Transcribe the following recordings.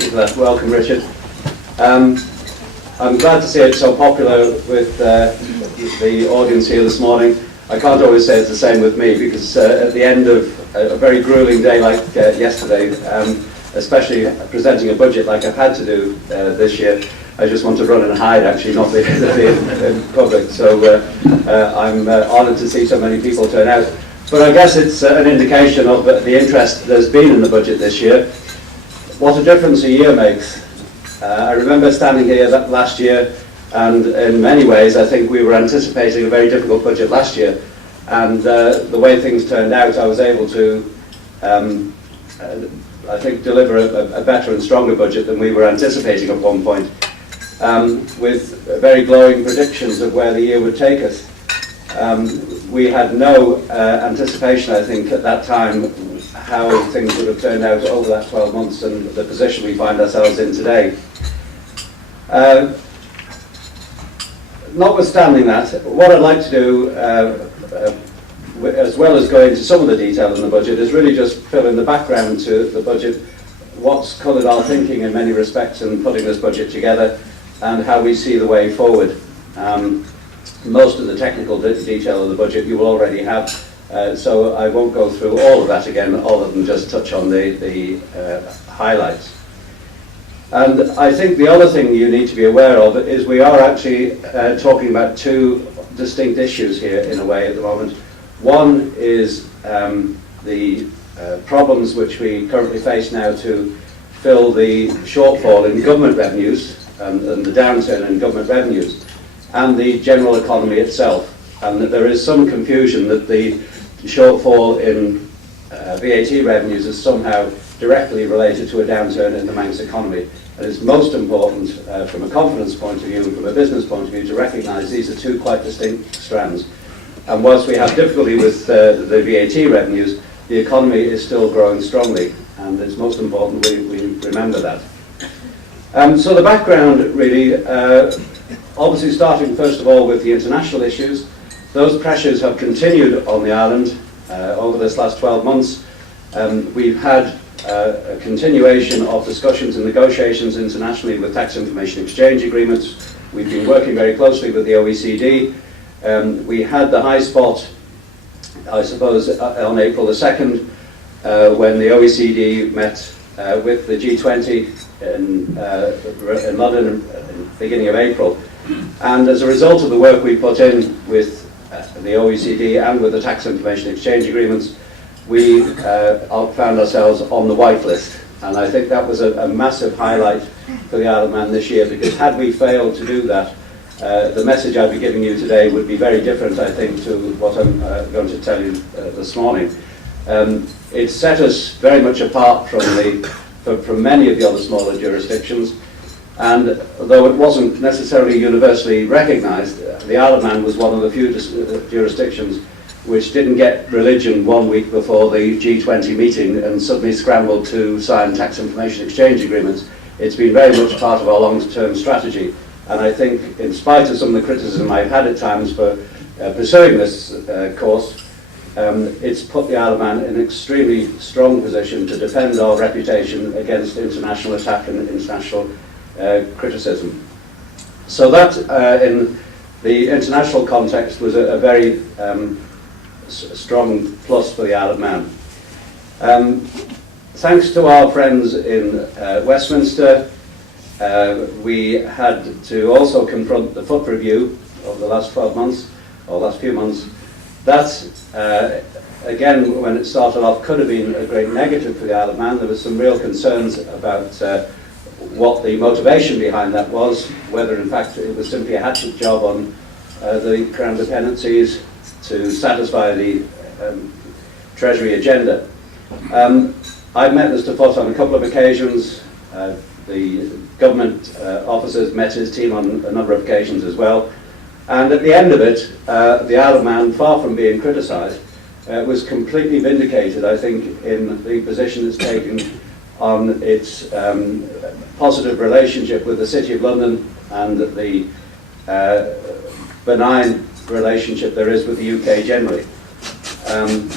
Thank you for that. Welcome, Richard. I'm glad to see it so popular with the audience here this morning. I can't always say it's the same with me, because at the end of a very grueling day like yesterday, especially presenting a budget like I've had to do this year, I just want to run and hide, actually, not be in public. So I'm honoured to see so many people turn out. But I guess it's an indication of the interest there's been in the budget this year. What a difference a year makes. I remember standing here last year, and in many ways I think we were anticipating a very difficult budget last year, and the way things turned out, I was able to I think deliver a better and stronger budget than we were anticipating at one point, with very glowing predictions of where the year would take us. We had no anticipation, I think, at that time how things would have turned out over that 12 months and the position we find ourselves in today. Notwithstanding that, what I'd like to do, as well as go into some of the detail in the budget, is really just fill in the background to the budget, what's coloured our thinking in many respects in putting this budget together, and how we see the way forward. Most of the technical detail of the budget you will already have, so I won't go through all of that again, other than just touch on the highlights. And I think the other thing you need to be aware of is we are actually talking about two distinct issues here in a way at the moment. One is the problems which we currently face now to fill the shortfall in government revenues and the downturn in government revenues, and the general economy itself. And that there is some confusion that the shortfall in VAT revenues is somehow directly related to a downturn in the Manx economy. And it's most important from a confidence point of view and from a business point of view to recognise these are two quite distinct strands. And whilst we have difficulty with the VAT revenues, the economy is still growing strongly, and it's most important we remember that. So the background really, obviously starting first of all with the international issues, those pressures have continued on the island over this last 12 months. We've had a continuation of discussions and negotiations internationally with tax information exchange agreements. We've been working very closely with the OECD. We had the high spot, I suppose, on April the 2nd, when the OECD met with the G20 in London at the beginning of April. And as a result of the work we put in with the OECD and with the tax information exchange agreements, we found ourselves on the white list. And I think that was a massive highlight for the Isle of Man this year, because had we failed to do that, the message I'd be giving you today would be very different, I think, to what I'm going to tell you this morning. It set us very much apart from many of the other smaller jurisdictions, and though it wasn't necessarily universally recognised, the Isle of Man was one of the few jurisdictions which didn't get religion 1 week before the G20 meeting and suddenly scrambled to sign tax information exchange agreements. It's been very much part of our long-term strategy, and I think in spite of some of the criticism I've had at times for pursuing this course, it's put the Isle of Man in an extremely strong position to defend our reputation against international attack and international criticism. So that, in the international context, was a very strong plus for the Isle of Man. Thanks to our friends in Westminster, we had to also confront the foot review of the last 12 months, or last few months. That, again, when it started off, could have been a great negative for the Isle of Man. There was some real concerns about what the motivation behind that was, whether in fact it was simply a hatchet job on the Crown dependencies to satisfy the Treasury agenda. I've met Mr. Foot on a couple of occasions. The government officers met his team on a number of occasions as well. And at the end of it, the Isle of Man, far from being criticised, was completely vindicated, I think, in the position it's taken on its positive relationship with the City of London and the benign relationship there is with the UK generally.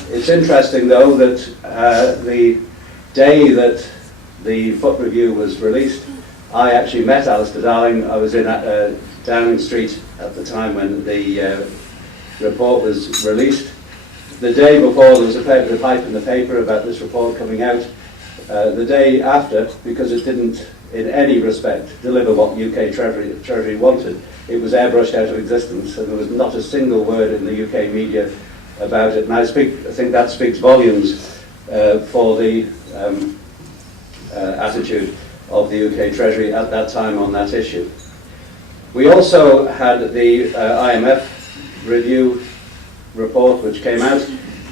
It's interesting, though, that the day that the Foot Review was released, I actually met Alistair Darling. I was in Downing Street at the time when the report was released. The day before, there was a hype in the paper about this report coming out. The day after, because it didn't in any respect deliver what UK Treasury wanted, it was airbrushed out of existence, and there was not a single word in the UK media about it. And I think that speaks volumes for the attitude of the UK Treasury at that time on that issue. We also had the IMF review report which came out,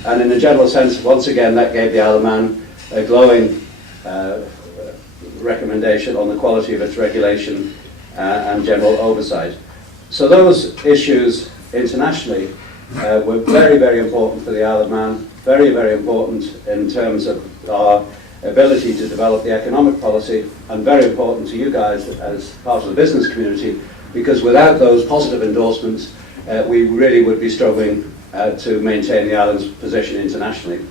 and in a general sense, once again, that gave the Isle of Man a glowing recommendation on the quality of its regulation and general oversight. So those issues internationally were very, very important for the Isle of Man, very, very important in terms of our ability to develop the economic policy, and very important to you guys as part of the business community, because without those positive endorsements, we really would be struggling to maintain the island's position internationally.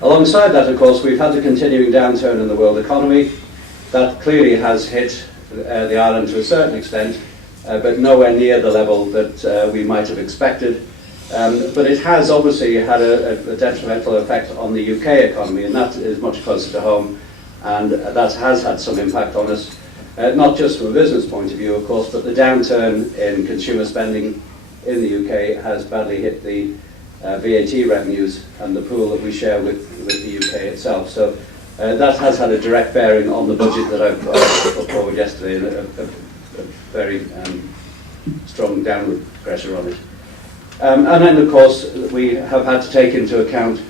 Alongside that, of course, we've had the continuing downturn in the world economy. That clearly has hit the island to a certain extent, but nowhere near the level that we might have expected. But it has obviously had a detrimental effect on the UK economy, and that is much closer to home, and that has had some impact on us, not just from a business point of view, of course, but the downturn in consumer spending in the UK has badly hit the VAT revenues and the pool that we share with the UK itself. So that has had a direct bearing on the budget that I put forward yesterday, and a very strong downward pressure on it. And then, of course, we have had to take into account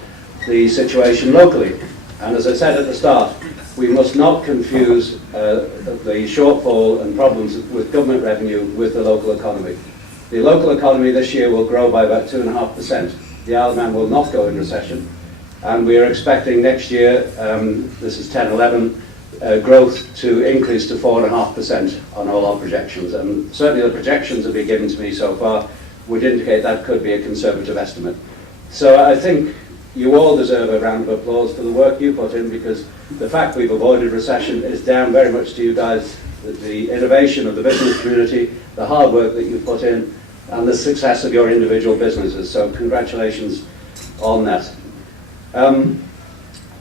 the situation locally. And as I said at the start, we must not confuse the shortfall and problems with government revenue with the local economy. The local economy this year will grow by about 2.5%. The Isle of Man will not go in recession. And we are expecting next year, this is 10-11, growth to increase to 4.5% on all our projections. And certainly the projections that have been given to me so far would indicate that could be a conservative estimate. So I think you all deserve a round of applause for the work you put in, because the fact we've avoided recession is down very much to you guys, the innovation of the business community, the hard work that you've put in, and the success of your individual businesses. So congratulations on that.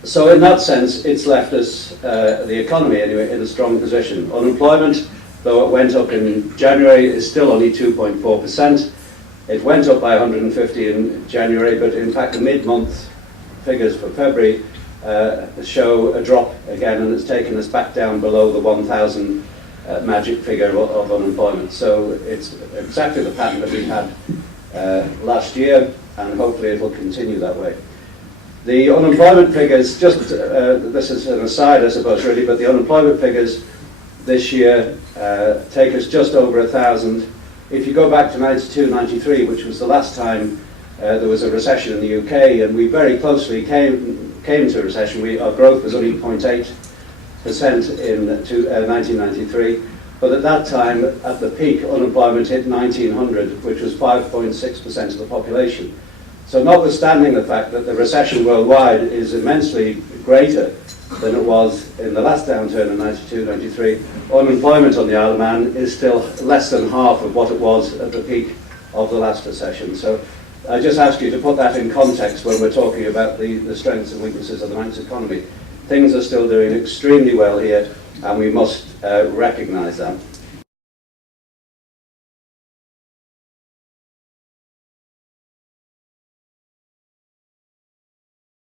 So in that sense, it's left us, the economy anyway, in a strong position. Unemployment, though it went up in January, is still only 2.4%. It went up by 150 in January, but in fact the mid-month figures for February show a drop again, and it's taken us back down below the 1,000 magic figure of unemployment. So it's exactly the pattern that we had last year, and hopefully it will continue that way. The unemployment figures, just this is an aside I suppose really, but the unemployment figures this year take us just over 1,000. If you go back to 92-93, which was the last time there was a recession in the UK, and we very closely came to a recession, our growth was only 0.8% in 1993, but at that time, at the peak, unemployment hit 1,900, which was 5.6% of the population. So notwithstanding the fact that the recession worldwide is immensely greater than it was in the last downturn in 92-93, unemployment on the Isle of Man is still less than half of what it was at the peak of the last recession. So I just ask you to put that in context when we're talking about the strengths and weaknesses of the Manx economy. Things are still doing extremely well here, and we must recognise that.